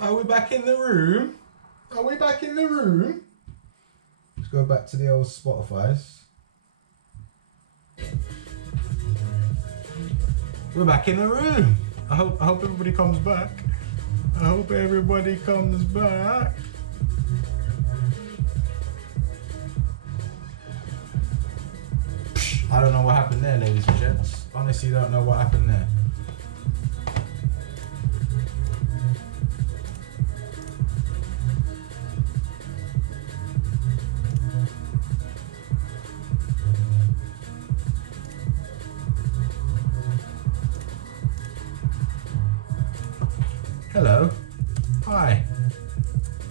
Are we back in the room? Are we back in the room? Let's go back to the old Spotify's. We're back in the room. I hope everybody comes back. I hope everybody comes back. I don't know what happened there, ladies and gents. Honestly, don't know what happened there. Hello. Hi.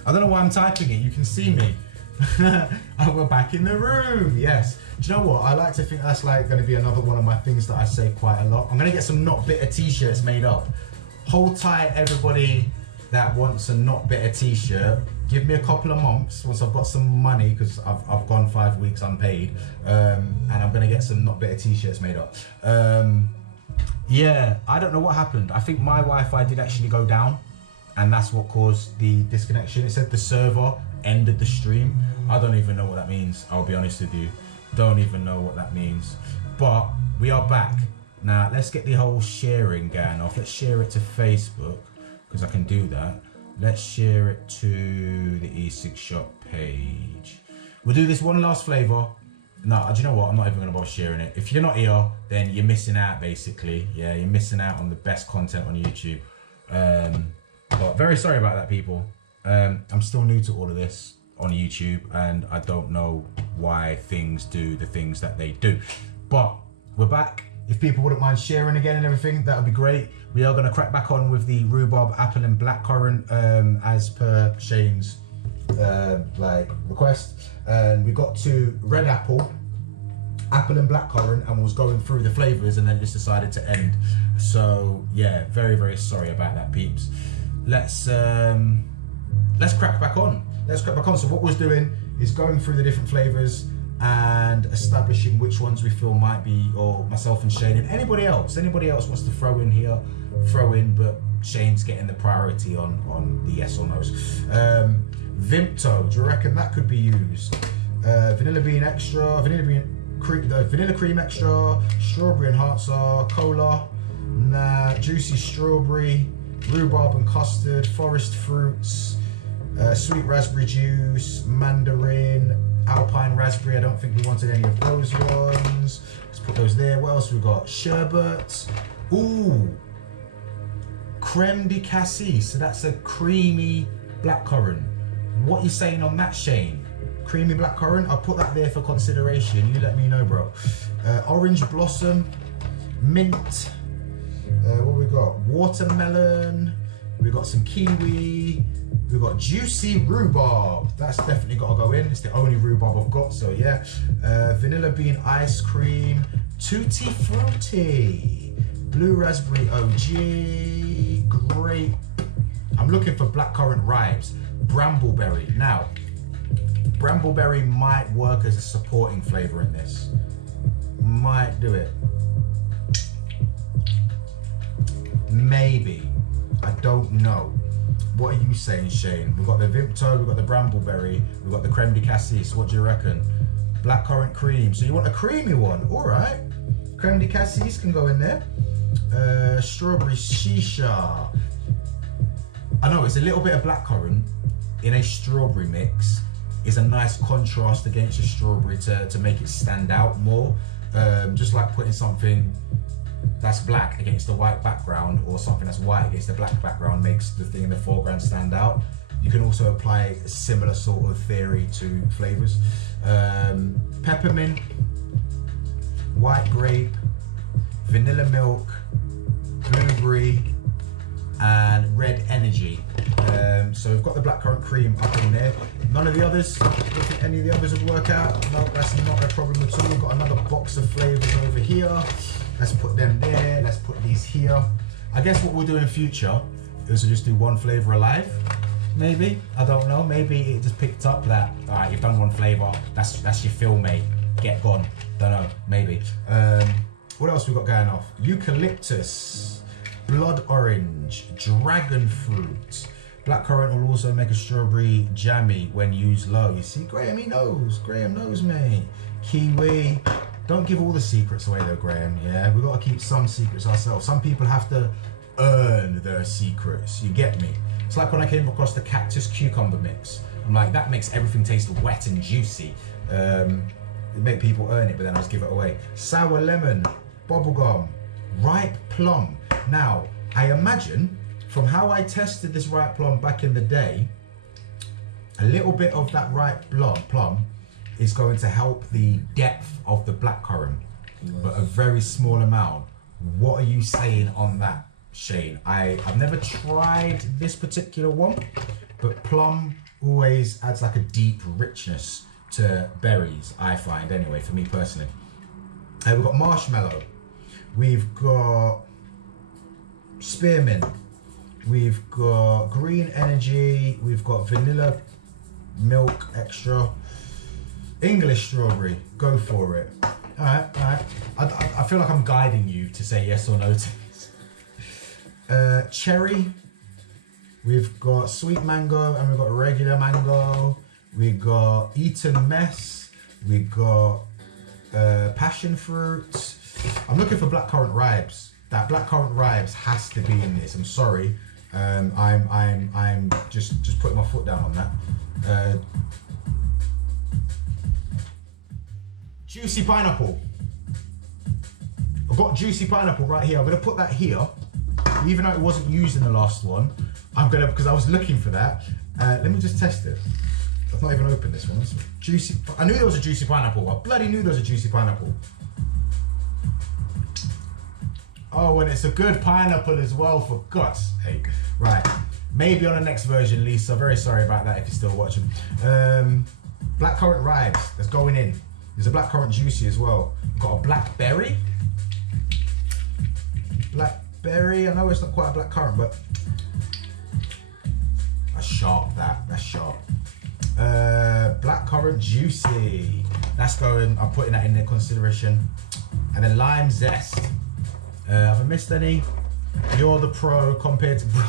I don't know why I'm typing it. You can see me. Oh, we're back in the room. Yes. Do you know what? I like to think that's like going to be another one of my things that I say quite a lot. I'm going to get some Not Bitter t-shirts made up. Hold tight, everybody that wants a Not Bitter t-shirt. Give me a couple of months once I've got some money, because I've gone 5 weeks unpaid, and I'm going to get some Not Bitter t-shirts made up. Yeah, I don't know what happened. I think my Wi-Fi did actually go down, and that's what caused the disconnection. It said the server ended the stream. I don't even know what that means. I'll be honest with you. Don't even know what that means. But we are back. Now, let's get the whole sharing going off. Let's share it to Facebook, because I can do that. Let's share it to the E-Cig Shop page. We'll do this one last flavour. No, do you know what? I'm not even going to bother sharing it. If you're not here, then you're missing out, basically. Yeah, you're missing out on the best content on YouTube. But very sorry about that, people. I'm still new to all of this on YouTube, and I don't know why things do the things that they do. But we're back. If people wouldn't mind sharing again and everything, that would be great. We are going to crack back on with the rhubarb, apple and blackcurrant, as per Shane's request. And we got to red apple and blackcurrant, and was going through the flavors, and then just decided to end. So yeah, very sorry about that, peeps. Let's crack back on. So what we're doing is going through the different flavors and establishing which ones we feel might be, or myself and Shane and anybody else wants to throw in here, but Shane's getting the priority on the yes or no's. Vimto, do you reckon that could be used? Vanilla bean extra, vanilla cream extra, strawberry enhancer, cola, nah, juicy strawberry, rhubarb and custard, forest fruits, sweet raspberry juice, mandarin, alpine raspberry. I don't think we wanted any of those ones. Let's put those there. What else we got? Sherbet. Ooh, creme de cassis. So that's a creamy blackcurrant. What are you saying on that, Shane? Creamy blackcurrant? I'll put that there for consideration. You let me know, bro. Orange blossom, mint. What we got? Watermelon. We got some kiwi. We've got juicy rhubarb. That's definitely got to go in. It's the only rhubarb I've got, so yeah. Vanilla bean ice cream, tutti frutti, blue raspberry OG, grape. I'm looking for blackcurrant ribes, brambleberry. Now, brambleberry might work as a supporting flavour in this. Might do it. Maybe. I don't know. What are you saying, Shane? We've got the Vimto, we've got the brambleberry, we've got the creme de cassis. What do you reckon? Blackcurrant cream. So you want a creamy one? All right. Creme de cassis can go in there. Strawberry shisha. I know it's a little bit of blackcurrant in a strawberry mix. Is a nice contrast against the strawberry to make it stand out more. Just like putting something that's black against the white background, or something that's white against the black background makes the thing in the foreground stand out. You can also apply a similar sort of theory to flavors. Peppermint, white grape, vanilla milk, blueberry, and red energy. So we've got the blackcurrant cream up in there. None of the others, don't think any of the others would work out. No, that's not a problem at all. We've got another box of flavors over here. Let's put them there, let's put these here. I guess what we'll do in future is we'll just do one flavor alive, maybe. I don't know, maybe it just picked up that, all right, you've done one flavor, that's your fill, mate, get gone. Don't know, maybe. What else we got going off? Eucalyptus, blood orange, dragon fruit, Blackcurrant will also make a strawberry jammy when used low. You see, Graham, he knows. Graham knows, mate. Kiwi. Don't give all the secrets away though, Graham. Yeah, we got to keep some secrets ourselves. Some people have to earn their secrets. You get me? It's like when I came across the cactus cucumber mix. I'm like, that makes everything taste wet and juicy. It make people earn it, but then I just give it away. Sour lemon, bubblegum, ripe plum. Now, I imagine from how I tested this ripe plum back in the day, a little bit of that ripe plum is going to help the depth of the blackcurrant, but a very small amount. What are you saying on that, Shane? I've never tried this particular one, but plum always adds like a deep richness to berries, I find, anyway, for me personally. We've got marshmallow, we've got spearmint, we've got green energy, we've got vanilla milk extra, English strawberry, go for it. All right. I feel like I'm guiding you to say yes or no to this. Cherry, we've got sweet mango, and we've got regular mango. We got Eton mess. We got passion fruit. I'm looking for blackcurrant ribes. That blackcurrant ribes has to be in this. I'm sorry. I'm just putting my foot down on that. Juicy pineapple. I've got juicy pineapple right here. I'm gonna put that here, even though it wasn't used in the last one. I'm gonna, because I was looking for that. Let me just test it. I've not even opened this one. Juicy. I knew there was a juicy pineapple. I bloody knew there was a juicy pineapple. Oh, and it's a good pineapple as well, for God's sake. Right. Maybe on the next version, Lisa. Very sorry about that if you're still watching. Blackcurrant ribes. That's going in. There's a blackcurrant juicy as well. We've got a blackberry. Blackberry. I know it's not quite a blackcurrant, but that's sharp. That's sharp. Blackcurrant juicy. That's going. I'm putting that in their consideration. And then lime zest. Have I missed any? You're the pro compared to bro.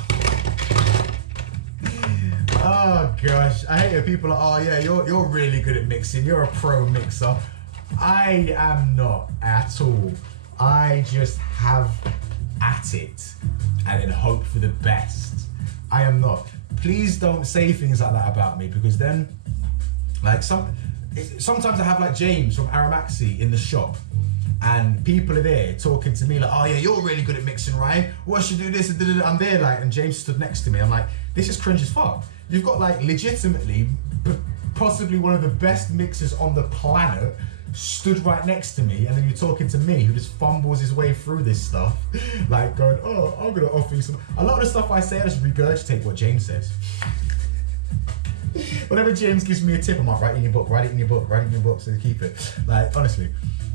Oh gosh, I hate it. People are, oh yeah, you're really good at mixing. You're a pro mixer. I am not at all. I just have at it and then hope for the best. I am not. Please don't say things like that about me, because then, like sometimes I have like James from Aramaxi in the shop, and people are there talking to me like, oh yeah, you're really good at mixing, right? What should do this? And I'm there like, and James stood next to me. I'm like, this is cringe as fuck. You've got like legitimately, possibly one of the best mixers on the planet stood right next to me, and then you're talking to me who just fumbles his way through this stuff, like going, oh, I'm gonna offer you some. A lot of the stuff I say, I just regurgitate what James says. Whenever James gives me a tip, I'm like, write it in your book, write it in your book, write it in your book, so keep it. Like, honestly,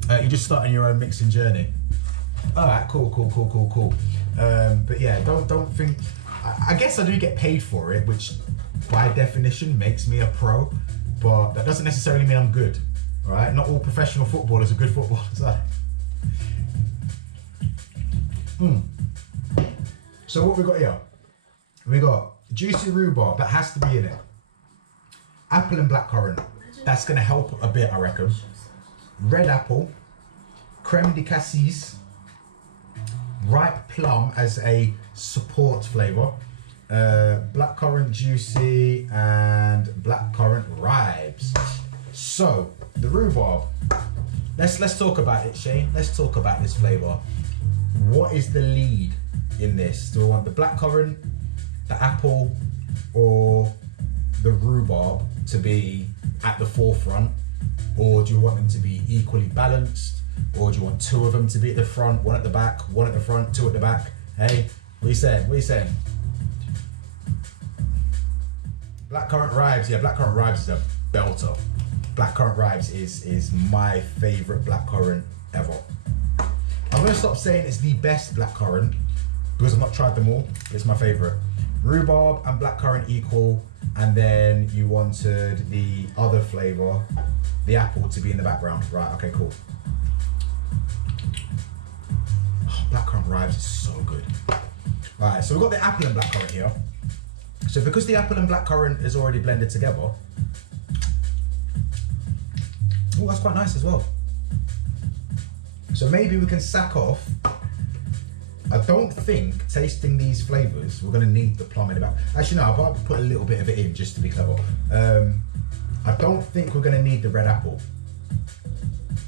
you're just starting your own mixing journey. All right, cool. But yeah, don't think, I guess I do get paid for it, which by definition makes me a pro, but that doesn't necessarily mean I'm good. All right, not all professional footballers are good footballers. So what we got here? We got juicy rhubarb, that has to be in it. Apple and blackcurrant, that's gonna help a bit, I reckon. Red apple, creme de cassis, ripe plum as a support flavour, blackcurrant juicy, and blackcurrant ribes. So the rhubarb, let's talk about it, Shane. Let's talk about this flavour. What is the lead in this? Do we want the blackcurrant, the apple, or the rhubarb to be at the forefront? Or do you want them to be equally balanced? Or do you want two of them to be at the front, one at the back, one at the front, two at the back? Hey, what are you saying? What are you saying? Blackcurrant ribes, yeah, blackcurrant ribes is a belter. Blackcurrant ribes is my favourite blackcurrant ever. I'm gonna stop saying it's the best blackcurrant because I've not tried them all, but it's my favourite. Rhubarb and blackcurrant equal, and then you wanted the other flavour, the apple, to be in the background. Right, okay, cool. Oh, blackcurrant ribes is so good. Right, so we've got the apple and blackcurrant here. So because the apple and blackcurrant is already blended together, oh, that's quite nice as well. So maybe we can sack off. I don't think, tasting these flavours, we're going to need the plum in the back. Actually, no, I'll put a little bit of it in just to be clever. I don't think we're going to need the red apple.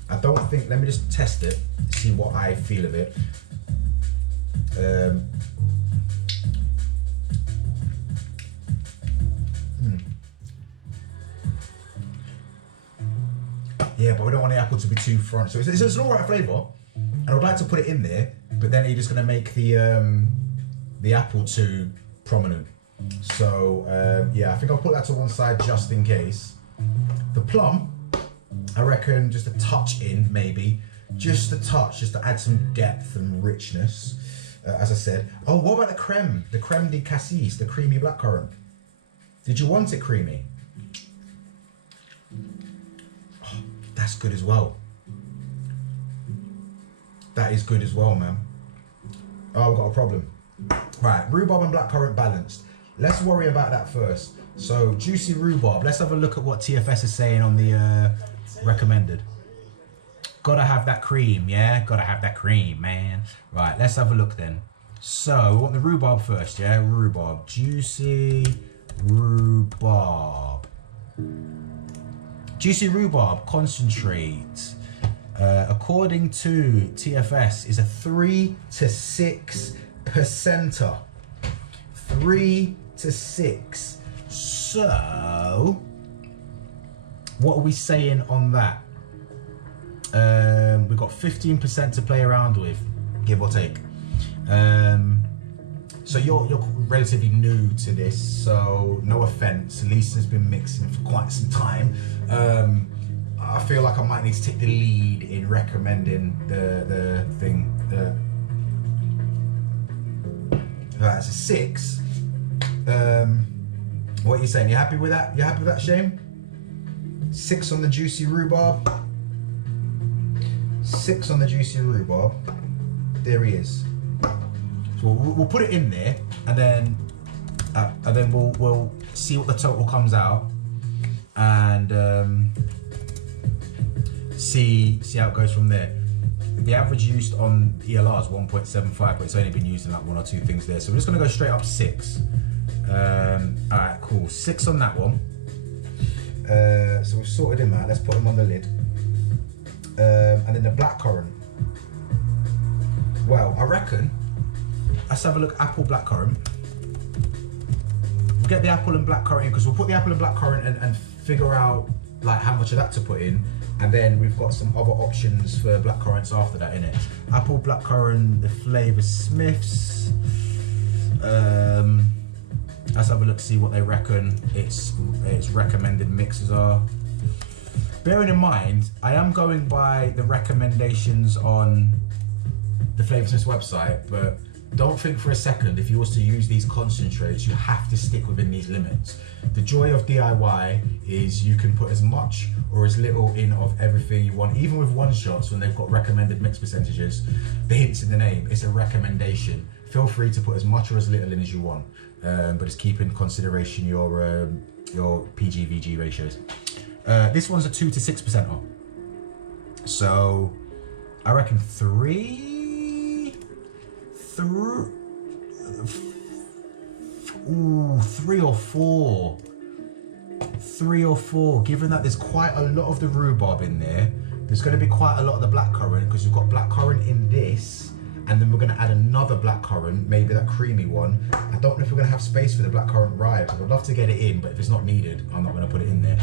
I don't think, let me just test it, see what I feel of it. Yeah, but we don't want the apple to be too front. So it's an alright flavour, and I would like to put it in there, but then you're just going to make the apple too prominent. So yeah, I think I'll put that to one side just in case. The plum, I reckon just a touch in, maybe. Just a touch, just to add some depth and richness. As I said. Oh, what about the creme? The creme de cassis, the creamy blackcurrant. Did you want it creamy? Oh, that's good as well. That is good as well, man. Oh, I've got a problem. Right, rhubarb and blackcurrant balanced. Let's worry about that first. So, juicy rhubarb. Let's have a look at what TFS is saying on the recommended. Gotta have that cream, yeah? Gotta have that cream, man. Right, let's have a look then. So, we want the rhubarb first, yeah? Rhubarb. Juicy rhubarb. Juicy rhubarb concentrate. According to TFS, is a 3 to 6%er. 3 to 6. So, what are we saying on that? We've got 15% to play around with, give or take. So you're relatively new to this, so no offense. Lisa's been mixing for quite some time. I feel like I might need to take the lead in recommending the thing. That's a 6. What are you saying? You happy with that? You happy with that, Shane? 6 on the juicy rhubarb. 6 on the juicy rhubarb. There he is. So we'll put it in there, and then we'll see what the total comes out, and see how it goes from there. The average used on ELR is 1.75, but it's only been used in like 1 or 2 things there. So we're just gonna go straight up 6. All right, cool. 6 on that one. So we've sorted him out. Let's put him on the lid. And then the blackcurrant. Well, I reckon, let's have a look. Apple blackcurrant. We'll get the apple and blackcurrant in, because we'll put the apple and blackcurrant and figure out like how much of that to put in, and then we've got some other options for blackcurrants after that, innit? Apple blackcurrant, the Flavour Smiths. Let's have a look, see what they reckon its recommended mixes are. Bearing in mind, I am going by the recommendations on the Flavour Smiths website, but don't think for a second, if you was to use these concentrates, you have to stick within these limits. The joy of DIY is you can put as much or as little in of everything you want, even with one shots when they've got recommended mix percentages. The hint's in the name, it's a recommendation. Feel free to put as much or as little in as you want, but just keep in consideration your PG/VG ratios. This one's a 2 to 6% off. So I reckon 3 or 4. 3 or 4, given that there's quite a lot of the rhubarb in there. There's going to be quite a lot of the blackcurrant, because you've got blackcurrant in this, and then we're going to add another blackcurrant, maybe that creamy one. I don't know if we're going to have space for the blackcurrant rye, so I'd love to get it in, but if it's not needed, I'm not going to put it in there.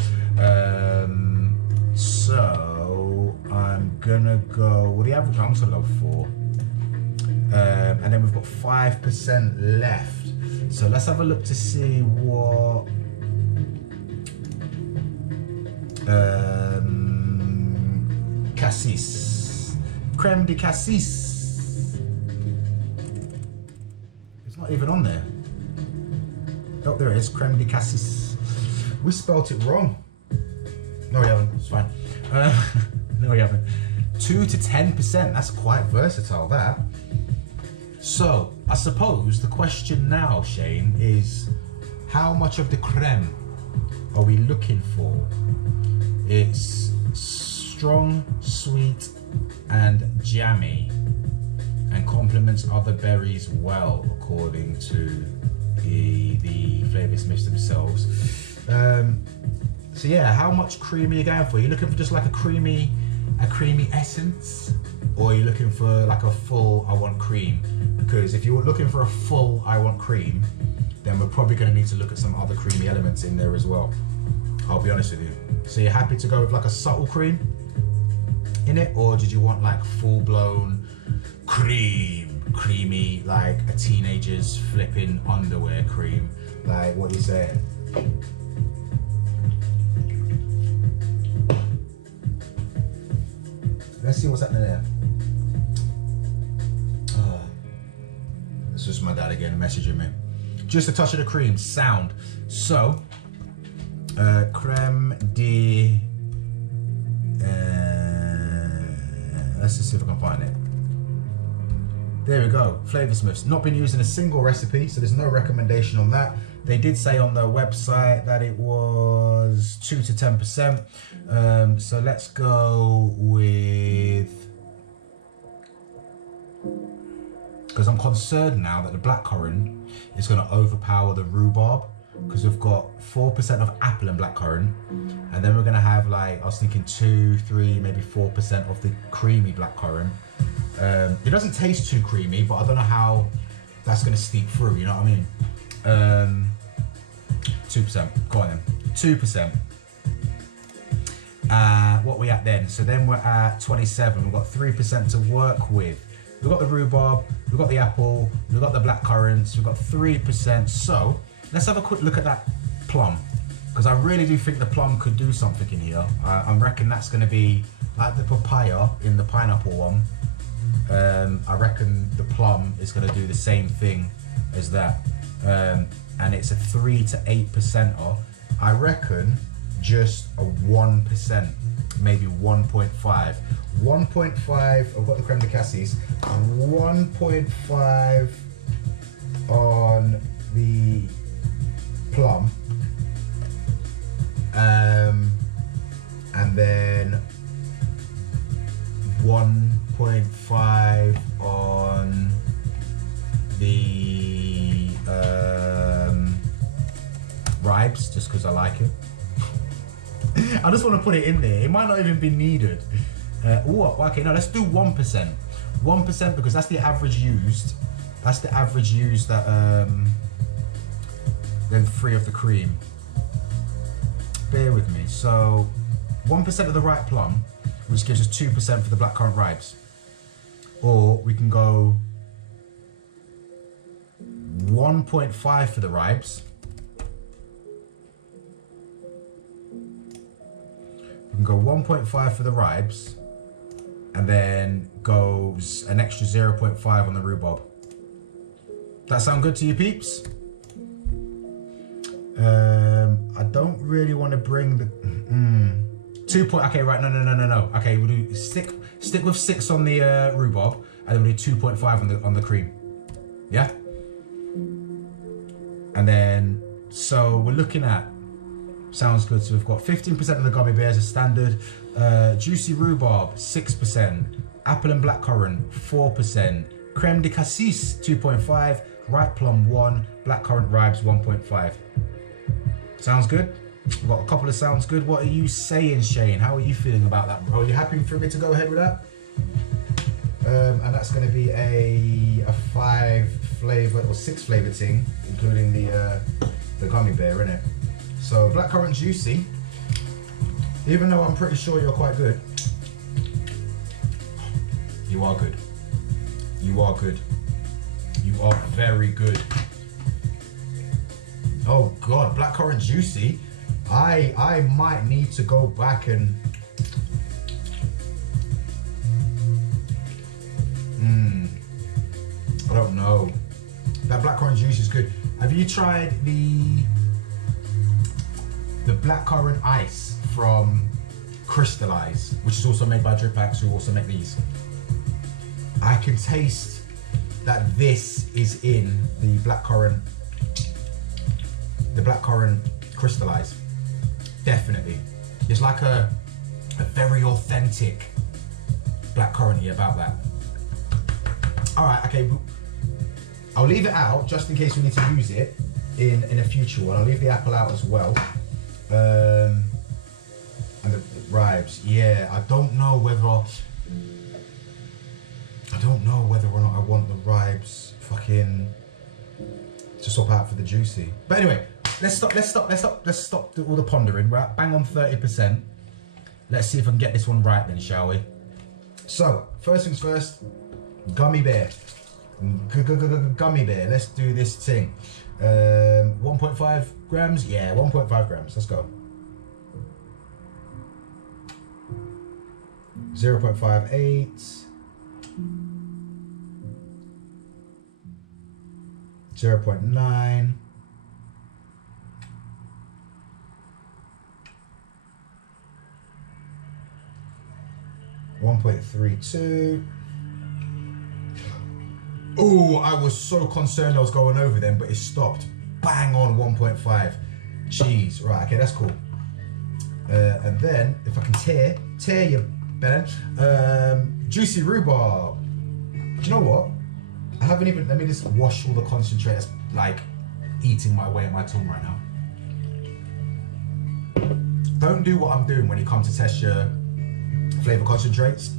So I'm going to go, well, the average, I'm just going to go 4. And then we've got 5% left. So let's have a look to see what cassis, creme de cassis. It's not even on there. Oh, there it is, creme de cassis. We spelt it wrong. No, we haven't. It's fine. No, we haven't. 2 to 10%. That's quite versatile. That. So I suppose the question now, Shane, is How much of the creme are we looking for? It's strong, sweet, and jammy, and complements other berries well, according to the Flavour Smiths themselves. So yeah, how much cream are you going for? Are you looking for just like a creamy essence, or are you looking for like a full I want cream? Because if you're looking for a full I want cream, then we're probably going to need to look at some other creamy elements in there as well. I'll be honest with you. So you're happy to go with like a subtle cream in it, or did you want like full-blown creamy, like a teenager's flipping underwear cream? Like, what are you saying? Let's see what's happening there. It's just my dad again messaging me. Just a touch of the cream, sound. So, creme de... let's just see if I can find it. There we go, Flavour Smiths. Not been used in a single recipe, so there's no recommendation on that. They did say on the website that it was 2 to 10%. So let's go with... Because I'm concerned now that the blackcurrant is going to overpower the rhubarb, because we've got 4% of apple and blackcurrant, and then we're going to have, like, I was thinking 2, 3, maybe 4% of the creamy blackcurrant. It doesn't taste too creamy, but I don't know how that's going to steep through, you know what I mean? 2%, go on then, 2%. What are we at then? So then we're at 27, we've got 3% to work with. We've got the rhubarb, we've got the apple, we've got the blackcurrants, we've got 3%. So let's have a quick look at that plum, because I really do think the plum could do something in here. I reckon that's going to be like the papaya in the pineapple one. I reckon the plum is going to do the same thing as that, and it's a 3 to 8%er. I reckon just a 1%, maybe 1.5. 1.5. I've got the creme de cassis. 1.5 on the plum, and then 1.5 on the ribes, just because I like it. I just want to put it in there. It might not even be needed. Okay, no, let's do 1%. 1%, because that's the average used. That's the average used that then 3 of the cream. Bear with me. So 1% of the ripe plum, which gives us 2% for the blackcurrant ribes. Or we can go 1.5 for the ribes. We can go 1.5 for the ribes, and then goes an extra 0.5 on the rhubarb. That sound good to you peeps? I don't really want to bring the 2 point. Okay, right, no. Okay, we'll do stick with 6 on the rhubarb, and then we'll do 2.5 on the cream. Yeah. And then so we're looking at, sounds good. So we've got 15% of the gummy bears as standard, juicy rhubarb 6%, apple and blackcurrant 4%, creme de cassis 2.5, ripe plum 1, blackcurrant ribes 1.5. Sounds good? We've got a couple of sounds good. What are you saying, Shane? How are you feeling about that, bro? Are you happy for me to go ahead with that? And that's going to be a 5 flavour or 6 flavour thing, including the gummy bear, innit? So blackcurrant juicy, even though I'm pretty sure you're quite good, you are good. You are good. You are very good. Oh God, blackcurrant juicy. I might need to go back and I don't know. That blackcurrant juice is good. Have you tried the blackcurrant ice from Crystallize, which is also made by Drip Packs, who also make these? I can taste that this is in the blackcurrant the blackcurrant crystallise. Definitely. There's like a very authentic blackcurranty about that. All right, okay. I'll leave it out just in case we need to use it in a future one. I'll leave the apple out as well. And the ribs, yeah. I don't know whether or not I want the ribes fucking to swap out for the juicy. But anyway, let's stop all the pondering. We're at bang on 30%. Let's see if I can get this one right then, shall we? So, first things first, Gummy Bear. Gummy Bear, let's do this thing. 1.5 grams? Yeah, 1.5 grams, let's go. 0.58. 0.9. 1.32. Oh, I was so concerned I was going over them, but it stopped. Bang on 1.5. Jeez, right, okay, that's cool. And then, if I can tear you, Ben. Juicy rhubarb. Do you know what? I haven't even, let me just wash all the concentrate that's like eating my way at my tongue right now. Don't do what I'm doing when you come to test your flavour concentrates.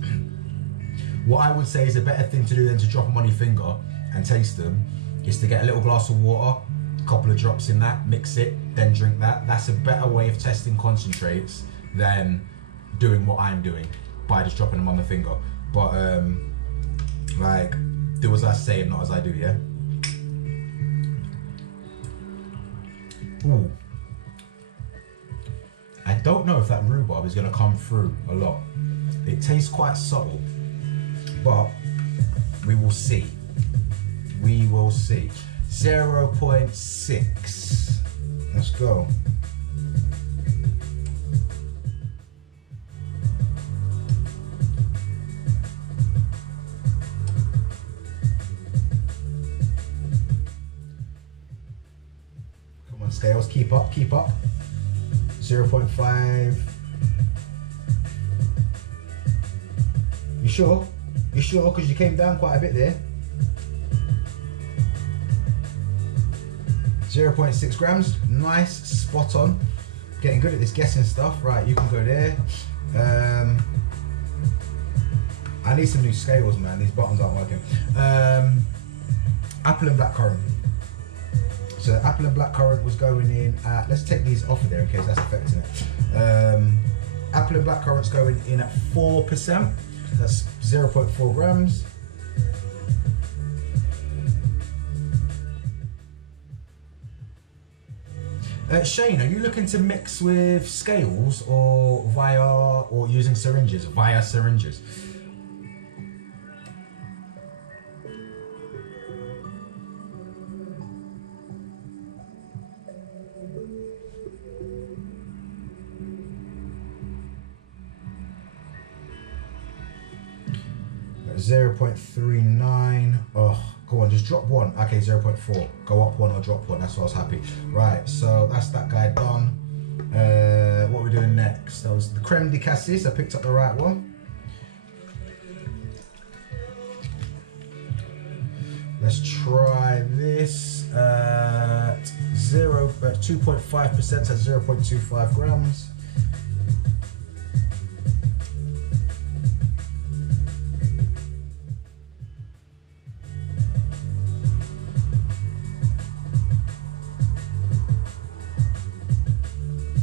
What I would say is a better thing to do than to drop them on your finger and taste them is to get a little glass of water, a couple of drops in that, mix it, then drink that. That's a better way of testing concentrates than doing what I'm doing by just dropping them on the finger. But like, do as I say and not as I do, yeah? Ooh. I don't know if that rhubarb is gonna come through a lot. It tastes quite subtle, but we will see. We will see. 0.6. Let's go. Come on, scales, keep up, keep up. 0.5. You sure? You sure? Because you came down quite a bit there. 0.6 grams. Nice, spot on. Getting good at this guessing stuff. Right, you can go there. I need some new scales, man. These buttons aren't working. Apple and blackcurrant. So the apple and blackcurrant was going in at, let's take these off of there in case that's affecting it. Apple and blackcurrant's going in at 4%. That's 0.4 grams. Shane, are you looking to mix with scales or using syringes? Via syringes. That's 0.39. Oh, go on, just drop one. Okay, 0.4. Go up one or drop one. That's why I was happy. Right, so that's that guy done. What are we doing next? That was the creme de cassis. I picked up the right one. Let's try this at 2.5%, so 0.25 grams.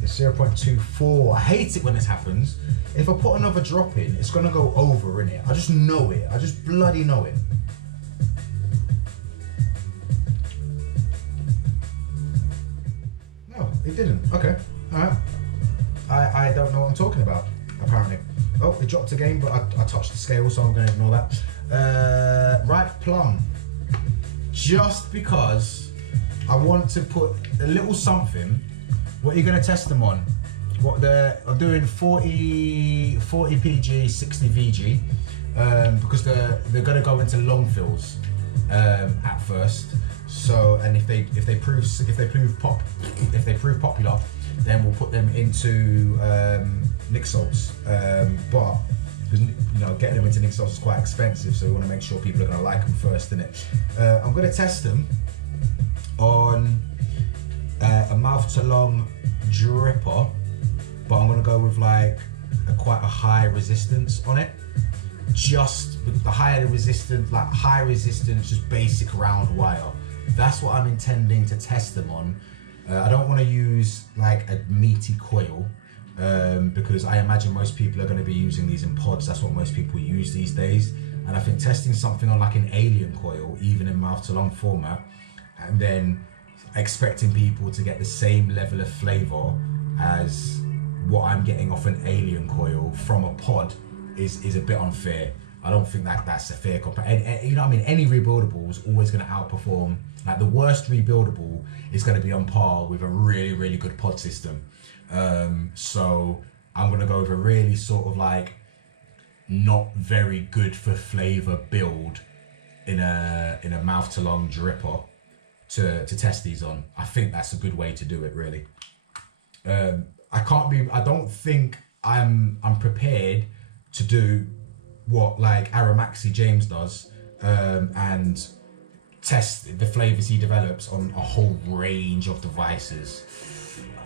It's 0.24. I hate it when this happens. If I put another drop in, it's gonna go over, innit? I just know it. I just bloody know it. It didn't. Okay. Alright. I don't know what I'm talking about, apparently. Oh, it dropped again, but I touched the scale, so I'm going to ignore that. Ripe plum. Just because I want to put a little something. What are you going to test them on? I'm doing 40 PG, 60 VG, because they're going to go into long fills. at first. So, and if they prove popular, then we'll put them into Nick salts. But because getting them into Nick salts is quite expensive, so we want to make sure people are going to like them first, innit? I'm going to test them on a mouth to long dripper, but I'm going to go with like quite a high resistance on it. Just the higher the resistance, like high resistance, just basic round wire. That's what I'm intending to test them on. I don't want to use like a meaty coil because I imagine most people are going to be using these in pods. That's what most people use these days. And I think testing something on like an alien coil, even in mouth to long format, and then expecting people to get the same level of flavor as what I'm getting off an alien coil from a pod is a bit unfair. I don't think that's a fair comparison. You know what I mean? Any rebuildable is always going to outperform. Like the worst rebuildable is going to be on par with a really, really good pod system. So I'm going to go with a really sort of like not very good for flavor build in a mouth to long dripper to test these on. I think that's a good way to do it, really. I don't think I'm prepared to do what like Aramaxi James does and test the flavors he develops on a whole range of devices.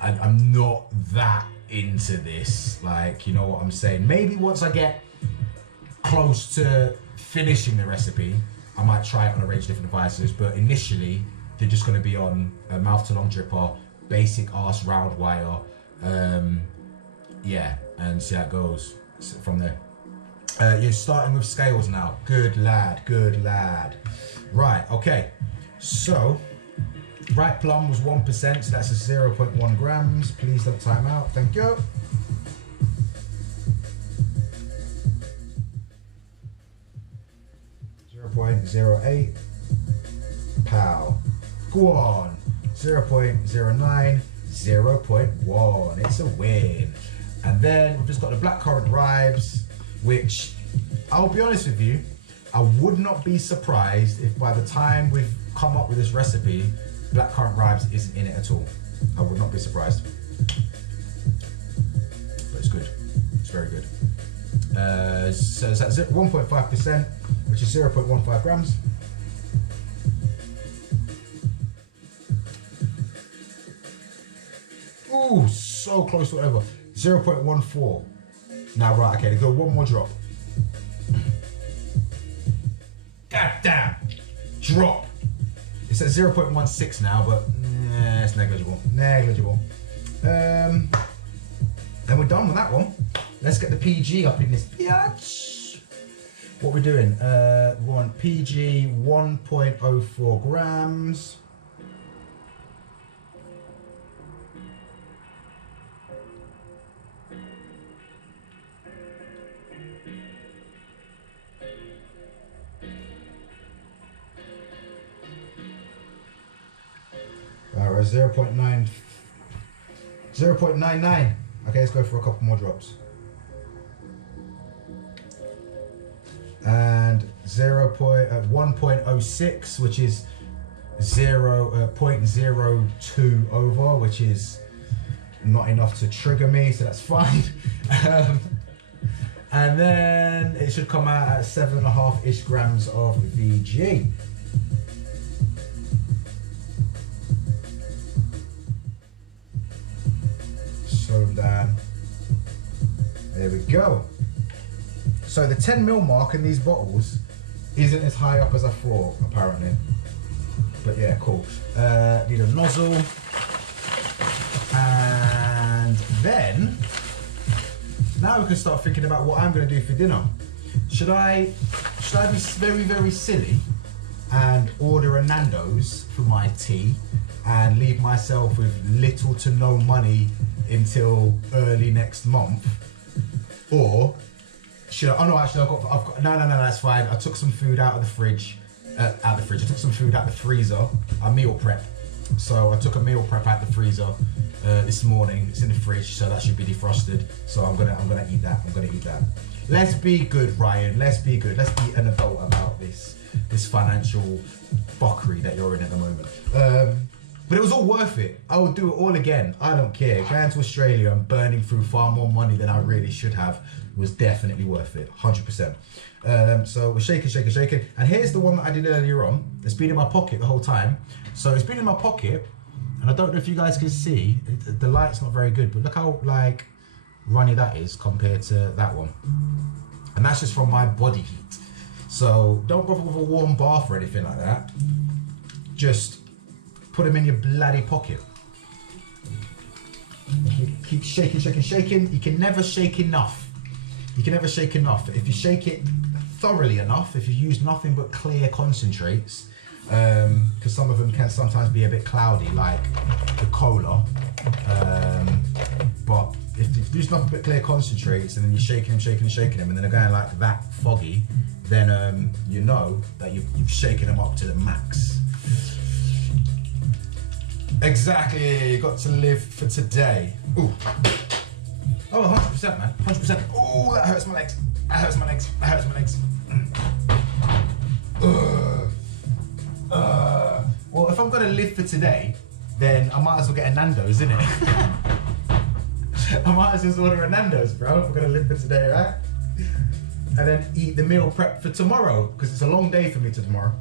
I'm not that into this, like, you know what I'm saying? Maybe once I get close to finishing the recipe, I might try it on a range of different devices, but initially they're just going to be on a mouth to long dripper, basic arse round wire, yeah, and see how it goes from there. You're starting with scales now. Good lad, good lad. Right, okay. So, ripe plum was 1%, so that's a 0.1 grams. Please don't time out, thank you. .08. Pow. Go on. 0.09, 0.1. It's a win. And then we've just got the blackcurrant ribes, which I'll be honest with you, I would not be surprised if by the time we've come up with this recipe, blackcurrant ribes isn't in it at all. I would not be surprised. But it's good. It's very good. So it's at 1.5%, which is 0.15 grams. Ooh, so close to whatever. 0.14. Now, right, okay, they go one more drop. God damn. Drop. It's at 0.16 now, but it's negligible. Negligible. Then we're done with that one. Let's get the PG up in this biatch. What we're doing? One PG 1.04 grams. Alright, 0.99. Okay, let's go for a couple more drops. And 1.06, which is 0.02 over, which is not enough to trigger me, so that's fine. And then it should come out at 7.5-ish grams of VG. Slow down. There we go. So the 10ml mark in these bottles isn't as high up as I thought, apparently. But yeah, cool. Need a nozzle. And then, now we can start thinking about what I'm going to do for dinner. Should I be very, very silly and order a Nando's for my tea and leave myself with little to no money until early next month? Or should I? Oh no, actually, I've got. No, that's fine. I took some food out of the fridge. I took some food out of the freezer. I meal prep. So I took a meal prep out the freezer this morning. It's in the fridge, so that should be defrosted. So I'm gonna eat that. Let's be good, Ryan. Let's be good. Let's be an adult about this. this financial fuckery that you're in at the moment. But it was all worth it. I would do it all again. I don't care. Going to Australia and burning through far more money than I really should have was definitely worth it, 100%. So we're shaking. And here's the one that I did earlier on. It's been in my pocket the whole time. So it's been in my pocket, and I don't know if you guys can see, the light's not very good, but look how like runny that is compared to that one. And that's just from my body heat. So don't bother with a warm bath or anything like that. Just put them in your bloody pocket. Keep shaking. You can never shake enough. If you shake it thoroughly enough, if you use nothing but clear concentrates, because some of them can sometimes be a bit cloudy, like the cola. But if you use nothing but clear concentrates, and then you're shaking them, and then they're going like that foggy, then you know that you've shaken them up to the max. Exactly, you got to live for today. Ooh. Oh, 100%, man, 100%. Oh, that hurts my legs. Well, if I'm gonna live for today, then I might as well get a Nando's, innit? I might as well order a Nando's, bro, if I'm gonna live for today, right? And then eat the meal prep for tomorrow, because it's a long day for me tomorrow.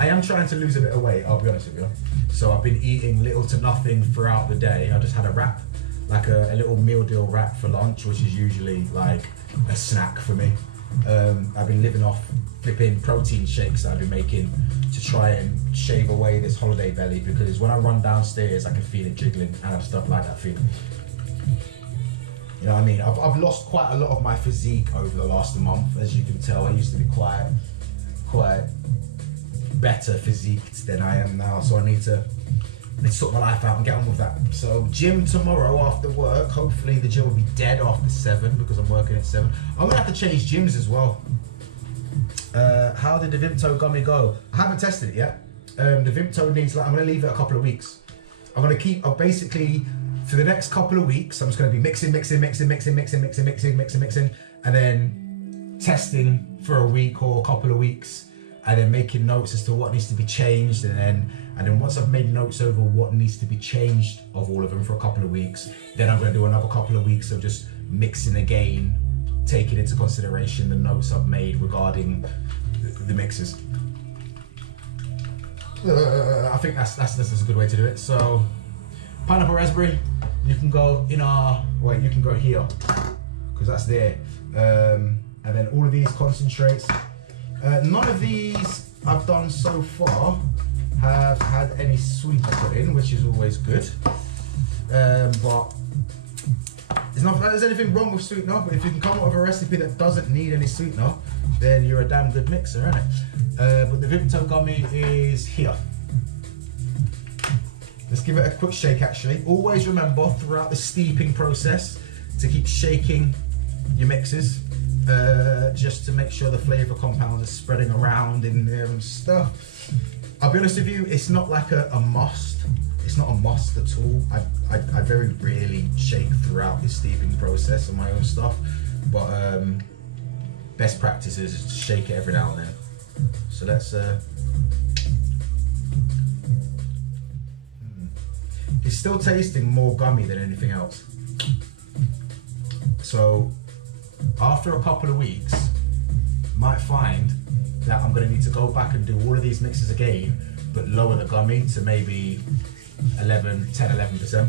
I am trying to lose a bit of weight, I'll be honest with you. So I've been eating little to nothing throughout the day. I just had a wrap, like a little meal deal wrap for lunch, which is usually like a snack for me. I've been living off flipping protein shakes that I've been making to try and shave away this holiday belly, because when I run downstairs, I can feel it jiggling, and I just don't like that feeling. You know what I mean? I've lost quite a lot of my physique over the last month, as you can tell. I used to be quite better physiqued than I am now, so I need to sort my life out and get on with that. So gym tomorrow after work. Hopefully the gym will be dead after 7 because I'm working at 7. I'm gonna have to change gyms as well. How did the Vimto gummy go? I haven't tested it yet. The Vimto needs, like, I'm gonna leave it a couple of weeks. I'm gonna keep, basically for the next couple of weeks, I'm just gonna be mixing, and then testing for a week or a couple of weeks, and then making notes as to what needs to be changed, and then once I've made notes over what needs to be changed of all of them for a couple of weeks, then I'm going to do another couple of weeks of just mixing again, taking into consideration the notes I've made regarding the mixes. I think that's a good way to do it. So pineapple raspberry, you can go in you can go here, because that's there. And then all of these concentrates. None of these I've done so far have had any sweetener put in, which is always good. But it's not that there's anything wrong with sweetener, but if you can come up with a recipe that doesn't need any sweetener, then you're a damn good mixer, isn't it? But the Vimto gummy is here. Let's give it a quick shake, actually. Always remember throughout the steeping process to keep shaking your mixes, just to make sure the flavour compounds are spreading around in there and stuff. I'll be honest with you, it's not like a must. It's not a must at all. I very rarely shake throughout the steeping process on my own stuff, but best practice is to shake it every now and then. So let's it's still tasting more gummy than anything else. So after a couple of weeks, might find that I'm going to need to go back and do all of these mixes again, but lower the gummy to maybe 10-11%.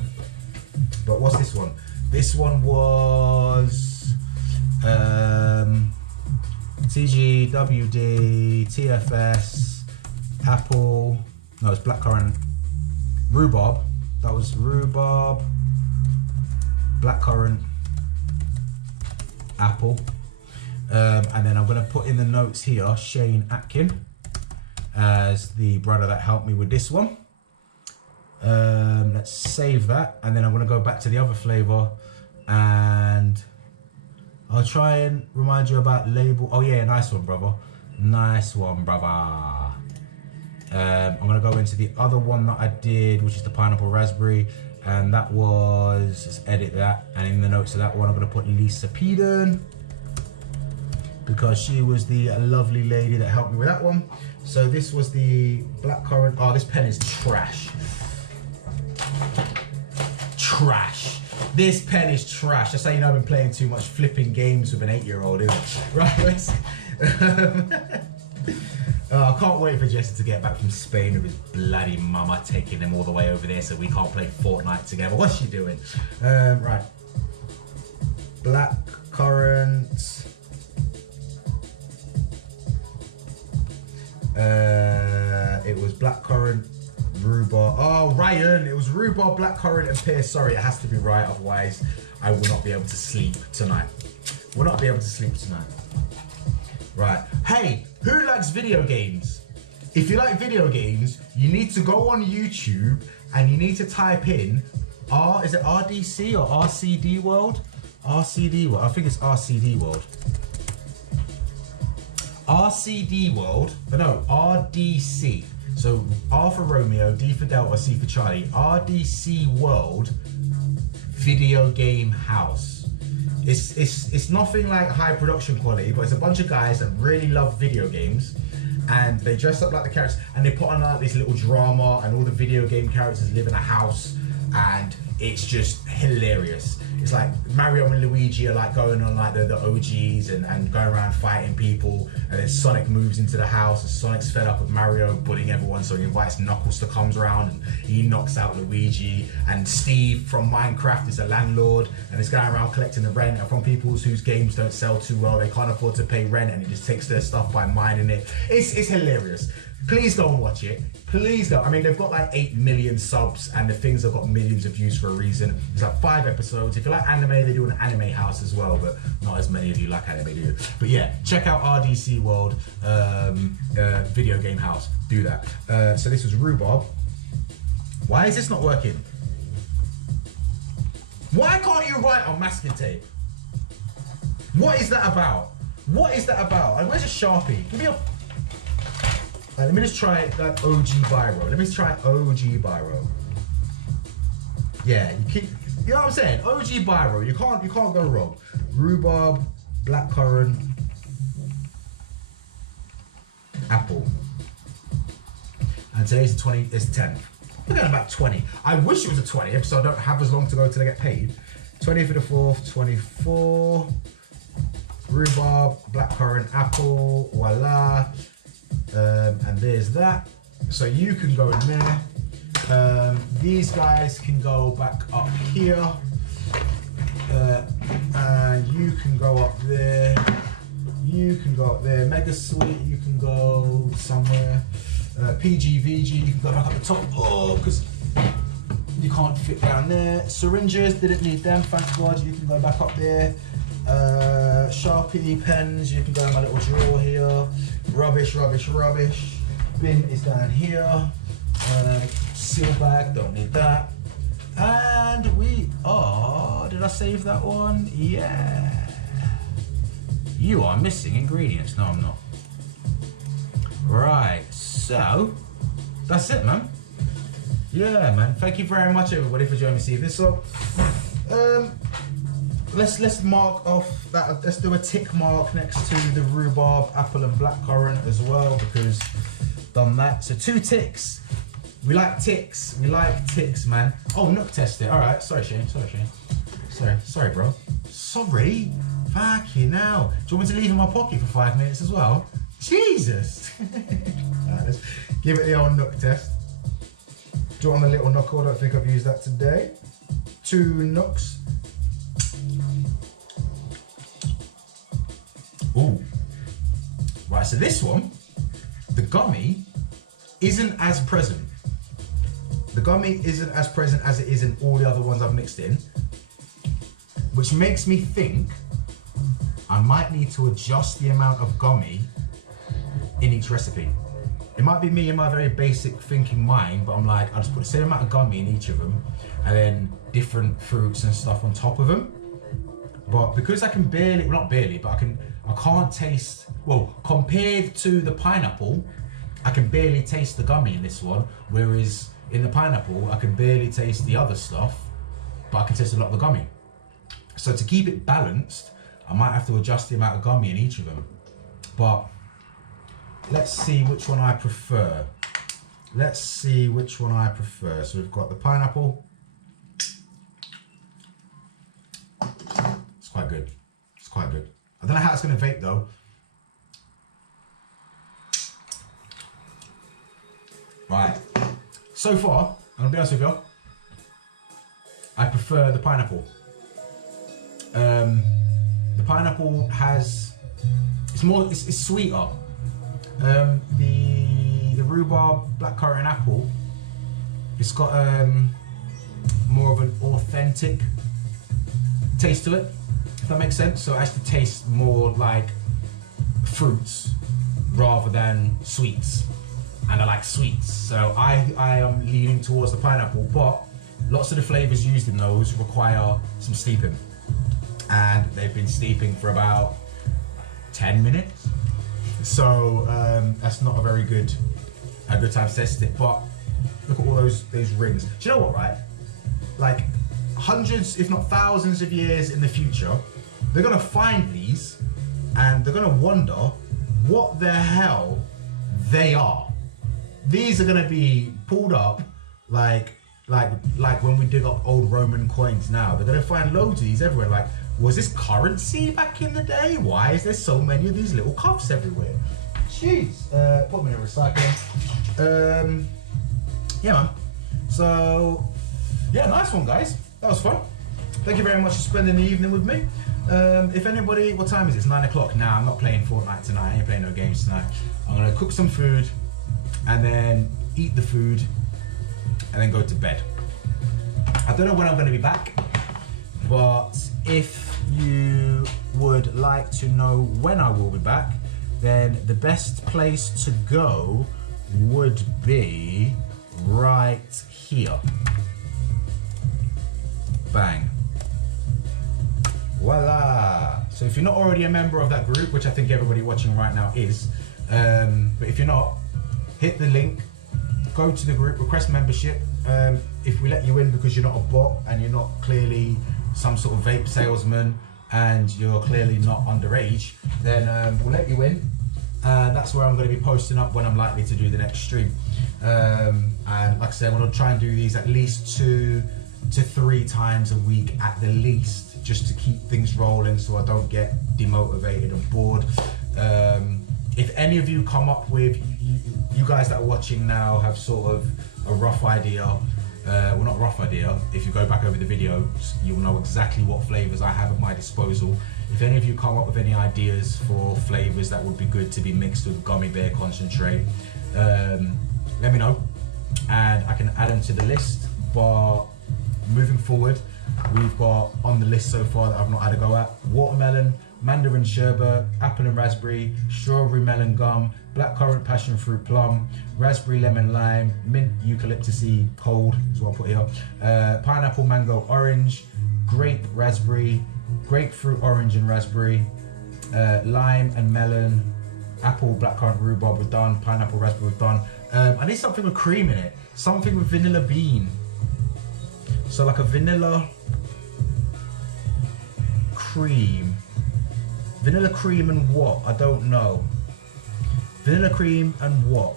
But what's this one? This one was TGWD, TFS, Apple, no, it's blackcurrant, Rhubarb. That was Rhubarb, Blackcurrant Apple. And then I'm going to put in the notes here Shane Atkin as the brother that helped me with this one. Let's save that, and then I'm going to go back to the other flavour, and I'll try and remind you about label. Oh yeah, nice one, brother. Nice one, brother. I'm going to go into the other one that I did, which is the pineapple raspberry, and that was, let's edit that, and in the notes of that one I'm going to put Lisa Peden. because she was the lovely lady that helped me with that one. So this was the blackcurrant. Oh, this pen is trash. Trash. This pen is trash. That's how you know I've been playing too much flipping games with an 8-year-old, isn't it? Right, I can't wait for Jesse to get back from Spain with his bloody mama taking him all the way over there so we can't play Fortnite together. What's she doing? Right. Blackcurrant. It was blackcurrant, rhubarb. Oh, Ryan, it was rhubarb, blackcurrant, and pear. Sorry, it has to be right, otherwise I will not be able to sleep tonight. Will not be able to sleep tonight. Right. Hey, who likes video games? If you like video games, you need to go on YouTube and you need to type in is it RDC or RCD World? RCD World. I think it's RCD World. RCD World. No, RDC. So R for Romeo, D for Delta, C for Charlie. RDC World Video Game House. It's nothing like high production quality, but it's a bunch of guys that really love video games, and they dress up like the characters, and they put on like this little drama, and all the video game characters live in a house, and it's just hilarious. It's like Mario and Luigi are like going on like the OGs and going around fighting people, and then Sonic moves into the house, and Sonic's fed up with Mario bullying everyone, so he invites Knuckles to come around and he knocks out Luigi, and Steve from Minecraft is a landlord and is going around collecting the rent from people whose games don't sell too well, they can't afford to pay rent, and he just takes their stuff by mining it. It's hilarious. Please go and watch it. Please go. I mean, they've got like 8 million subs, and the things have got millions of views for a reason. It's like 5 episodes. If you like anime, they do an anime house as well, but not as many of you like anime, do you? But yeah, check out RDC World Video Game House. Do that. So this was rhubarb. Why is this not working? Why can't you write on masking tape? What is that about? What is that about? And where's a Sharpie? Give me a... let me just try that OG Biro. Let me try OG Biro. Yeah, you know what I'm saying? OG Biro. You can't go wrong. Rhubarb, blackcurrant, apple. And today's the 20. It's 10th. We're going about 20. I wish it was a 20th, so I don't have as long to go till I get paid. 20th of the 4th, 24. Rhubarb, blackcurrant, apple. Voila. And there's that. So you can go in there. These guys can go back up here. And you can go up there. You can go up there. Mega Sweet, you can go somewhere. PGVG, you can go back up the top. Oh, because you can't fit down there. Syringes, didn't need them, thank God. You can go back up there. Sharpie pens, you can go in my little drawer here. Rubbish. Bin is down here. Seal bag, don't need that. And we are, did I save that one? Yeah. You are missing ingredients. No, I'm not. Right, so that's it, man. Yeah, man. Thank you very much, everybody, for joining me this evening. So, let's mark off that. Let's do a tick mark next to the rhubarb, apple, and blackcurrant as well, because done that. So 2 ticks. We like ticks. We like ticks, man. Oh, nook test it. All right. Sorry, Shane. Sorry, bro. Sorry. Fucking hell. Do you want me to leave in my pocket for 5 minutes as well? Jesus. Right, let's give it the old nook test. Do it on the little knuckle. I don't think I've used that today. 2 nooks. Ooh. Right, so this one, the gummy isn't as present. The gummy isn't as present as it is in all the other ones I've mixed in, which makes me think I might need to adjust the amount of gummy in each recipe. It might be me in my very basic thinking mind, but I'm like, I'll just put the same amount of gummy in each of them and then different fruits and stuff on top of them. But because I can barely, well, not barely, but I can't taste, well, compared to the pineapple, I can barely taste the gummy in this one, whereas in the pineapple, I can barely taste the other stuff, but I can taste a lot of the gummy. So to keep it balanced, I might have to adjust the amount of gummy in each of them. But let's see which one I prefer. Let's see which one I prefer. So we've got the pineapple. It's quite good. It's quite good. I don't know how it's going to vape though. Right. So far, I'm going to be honest with you, I prefer the pineapple. The pineapple has, it's sweeter. The Rhubarb Blackcurrant Apple, it's got more of an authentic taste to it, if that makes sense. So it actually tastes more like fruits rather than sweets, and I like sweets, so I am leaning towards the pineapple. But lots of the flavors used in those require some steeping, and they've been steeping for about 10 minutes. So that's not a very good time to test it. But look at all those rings. Do you know what, right? Like hundreds, if not thousands of years in the future, they're gonna find these and they're gonna wonder what the hell they are. These are gonna be pulled up like when we dig up old Roman coins now. They're gonna find loads of these everywhere. Like, was this currency back in the day? Why is there so many of these little cuffs everywhere? Jeez. Put them in recycling. Yeah, man. So, yeah, nice one, guys. That was fun. Thank you very much for spending the evening with me. If anybody, what time is it? It's 9 o'clock. Now, I'm not playing Fortnite tonight. I ain't playing no games tonight. I'm gonna cook some food and then eat the food and then go to bed. I don't know when I'm gonna be back, but if you would like to know when I will be back, then the best place to go would be right here. Bang. Voila. So if you're not already a member of that group, which I think everybody watching right now is, but if you're not, hit the link, go to the group, request membership. If we let you in because you're not a bot and you're not clearly some sort of vape salesman and you're clearly not underage, then we'll let you in. That's where I'm going to be posting up when I'm likely to do the next stream. And like I said, I'm going to try and do these at least 2 to 3 times a week at the least, just to keep things rolling so I don't get demotivated and bored. If any of you come up with, you guys that are watching now have sort of a rough idea, well, not rough idea, if you go back over the videos, you'll know exactly what flavors I have at my disposal. If any of you come up with any ideas for flavors that would be good to be mixed with Gummy Bear concentrate, let me know and I can add them to the list. But moving forward, we've got on the list so far that I've not had a go at: watermelon, mandarin sherbet, apple and raspberry, strawberry melon gum, blackcurrant passion fruit plum, raspberry lemon lime, mint eucalyptusy cold is what I'll put here, pineapple mango orange, grape raspberry, grapefruit orange and raspberry, lime and melon, apple blackcurrant rhubarb we've done, pineapple raspberry we've done. I need something with cream in it, something with vanilla bean. So like a vanilla cream. Vanilla cream and what? I don't know. Vanilla cream and what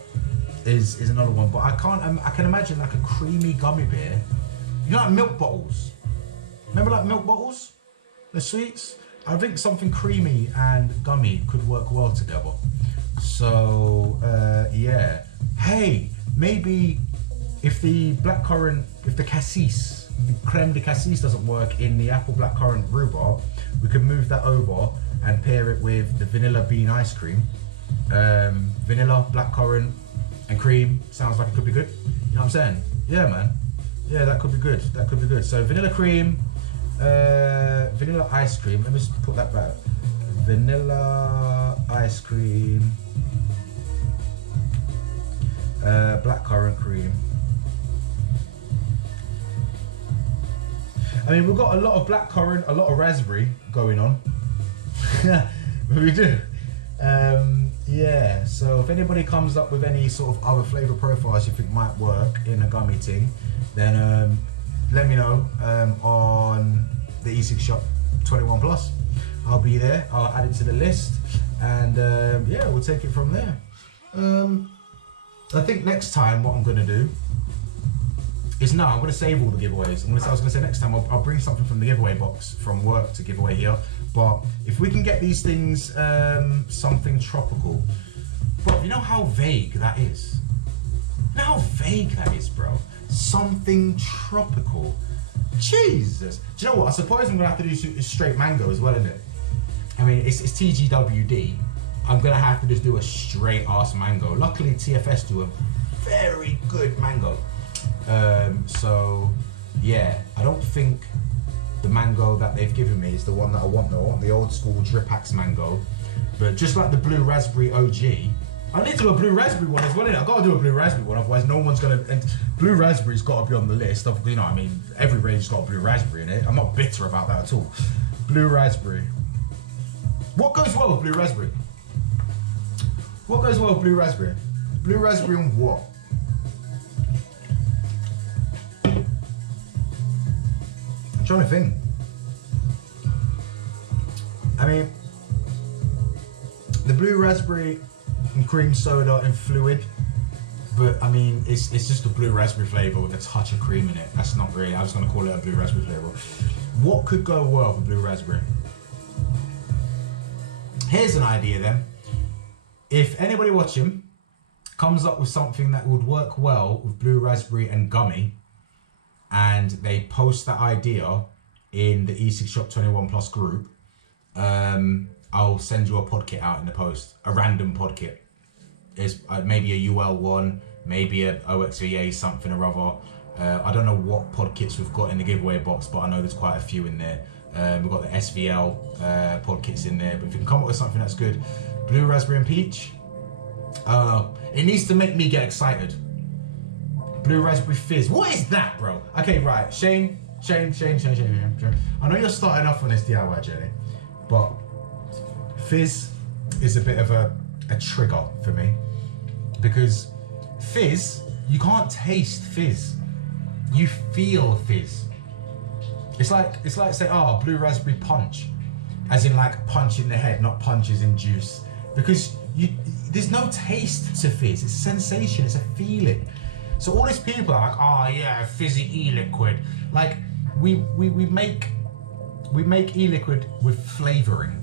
is another one, but I can imagine like a creamy gummy bear. You know, like milk bottles. Remember like milk bottles? The sweets? I think something creamy and gummy could work well together. So yeah. Hey, maybe if the blackcurrant, if the cassis, the creme de cassis doesn't work in the apple blackcurrant rhubarb, we can move that over and pair it with the vanilla bean ice cream. Vanilla, blackcurrant and cream sounds like it could be good. You know what I'm saying? Yeah, man. Yeah, that could be good. That could be good. So vanilla cream, vanilla ice cream. Let me just put that back. Vanilla ice cream, blackcurrant cream. I mean, we've got a lot of blackcurrant, a lot of raspberry going on. We do. Yeah, so if anybody comes up with any sort of other flavor profiles you think might work in a gummy thing, then let me know on the E-Cig Shop 21+. I'll be there. I'll add it to the list, and yeah, we'll take it from there. I think next time what I'm gonna do is I'm gonna save all the giveaways. I was gonna say next time I'll bring something from the giveaway box from work to give away here. But if we can get these things something tropical, bro, you know how vague that is? You know how vague that is, bro? Something tropical. Jesus. Do you know what? I suppose I'm gonna have to do straight mango as well, isn't it? I mean, it's TGWD. I'm gonna have to just do a straight ass mango. Luckily, TFS do a very good mango. So yeah, I don't think the mango that they've given me is the one that I want though. I want the old school drip axe mango. But just like the blue raspberry OG, I need to do a blue raspberry one as well, innit? I've got to do a blue raspberry one, otherwise no one's gonna, and blue raspberry's got to be on the list. Of, you know, I mean, every range's got a blue raspberry in it. I'm not bitter about that at all. Blue raspberry. What goes well with blue raspberry? What goes well with blue raspberry? Blue raspberry and what? I'm trying to think. I mean, the blue raspberry and cream soda and fluid, but I mean, it's just a blue raspberry flavour with a touch of cream in it. That's not really, I was gonna call it a blue raspberry flavour. What could go well with blue raspberry? Here's an idea then. If anybody watching comes up with something that would work well with blue raspberry and gummy, and they post that idea in the E-Cig Shop 21+ group, I'll send you a pod kit out in the post, a random pod kit. It's maybe a UL one, maybe a OXVA something or other. I don't know what pod kits we've got in the giveaway box, but I know there's quite a few in there. We've got the SVL pod kits in there, but if you can come up with something that's good, blue raspberry and peach, it needs to make me get excited. Blue raspberry fizz, what is that, bro? Okay, right, Shane. I know you're starting off on this DIY journey, but fizz is a bit of a trigger for me, because fizz, you can't taste fizz, you feel fizz. It's like say, oh, blue raspberry punch, as in like punch in the head, not punches in juice, because there's no taste to fizz. It's a sensation, it's a feeling. So all these people are like, oh yeah, fizzy e-liquid. Like we make e-liquid with flavouring,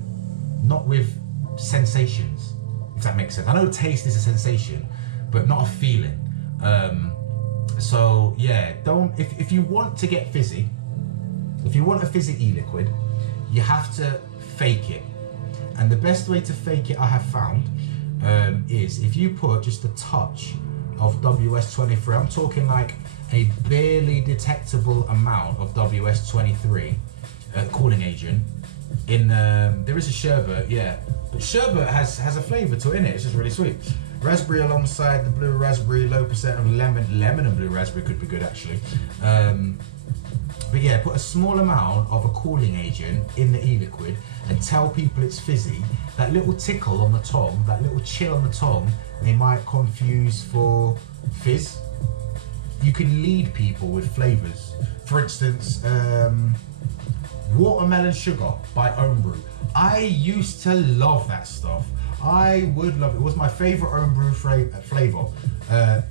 not with sensations, if that makes sense. I know taste is a sensation, but not a feeling. So yeah, if you want to get fizzy, if you want a fizzy e-liquid, you have to fake it. And the best way to fake it, I have found, is if you put just a touch of WS-23, I'm talking like a barely detectable amount of WS-23 cooling agent in, there is a sherbet, yeah, but sherbet has a flavour to it, innit? It's just really sweet. Raspberry alongside the blue raspberry, low percent of lemon and blue raspberry could be good actually. But yeah, put a small amount of a cooling agent in the e-liquid and tell people it's fizzy. That little tickle on the tongue, that little chill on the tongue, they might confuse for fizz. You can lead people with flavours. For instance, watermelon sugar by Homebrew. I used to love that stuff. I would love it. It was my favourite Homebrew flavour,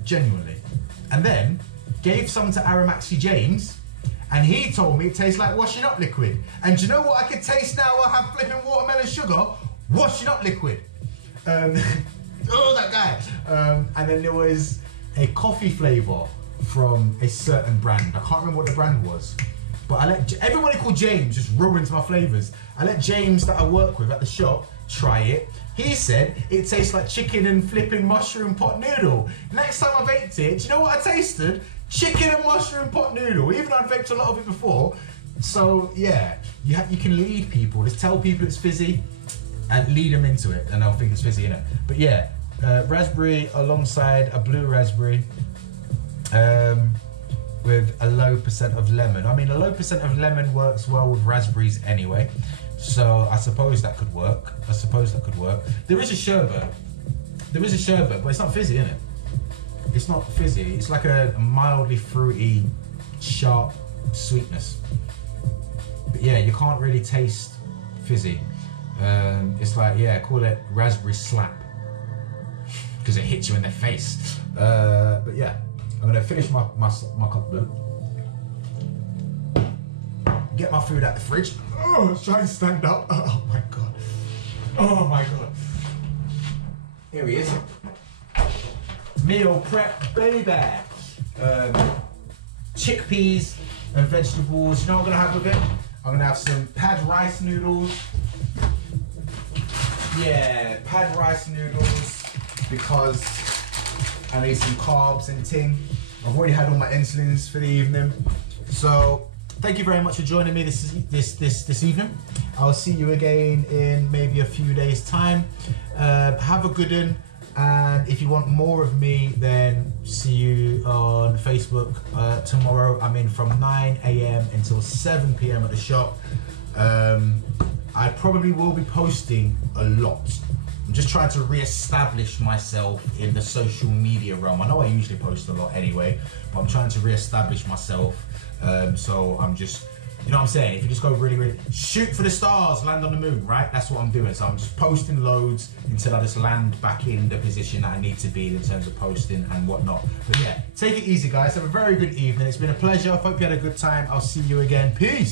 genuinely. And then gave some to Aramaxi James, and he told me it tastes like washing up liquid. And do you know what I could taste now? I have flipping watermelon sugar, washing up liquid. Oh, that guy. And then there was a coffee flavour from a certain brand. I can't remember what the brand was, but I let everybody called James just ruins my flavours. I let James that I work with at the shop try it. He said it tastes like chicken and flipping mushroom pot noodle. Next time I vaped it, do you know what I tasted? Chicken and mushroom pot noodle. Even I'd vaped a lot of it before. So yeah, you can lead people. Just tell people it's fizzy and lead them into it, and they'll think it's fizzy, innit? But yeah, raspberry alongside a blue raspberry with a low percent of lemon. I mean, a low percent of lemon works well with raspberries anyway, so I suppose that could work. There is a sherbet, but it's not fizzy, innit? It's not fizzy. It's like a mildly fruity, sharp sweetness. But yeah, you can't really taste fizzy. It's like, yeah, call it raspberry slap because it hits you in the face. But yeah, I'm gonna finish my cup blue. Get my food out the fridge. Oh, let's try and stand up. Oh my god. Oh my god. Here he is. Meal prep baby. Chickpeas and vegetables. You know what I'm gonna have with it? I'm gonna have some pad rice noodles. Yeah, pad rice noodles because I need some carbs and ting. I've already had all my insulins for the evening. So thank you very much for joining me this evening. I'll see you again in maybe a few days' time. Have a good one. And if you want more of me, then see you on Facebook tomorrow. I'm in from 9 AM until 7 PM at the shop. I probably will be posting a lot. I'm just trying to re-establish myself in the social media realm. I know I usually post a lot anyway, but I'm trying to re-establish myself. So I'm just, you know what I'm saying? If you just go really, shoot for the stars, land on the moon, right? That's what I'm doing. So I'm just posting loads until I just land back in the position that I need to be in terms of posting and whatnot. But yeah, take it easy, guys. Have a very good evening. It's been a pleasure. I hope you had a good time. I'll see you again. Peace.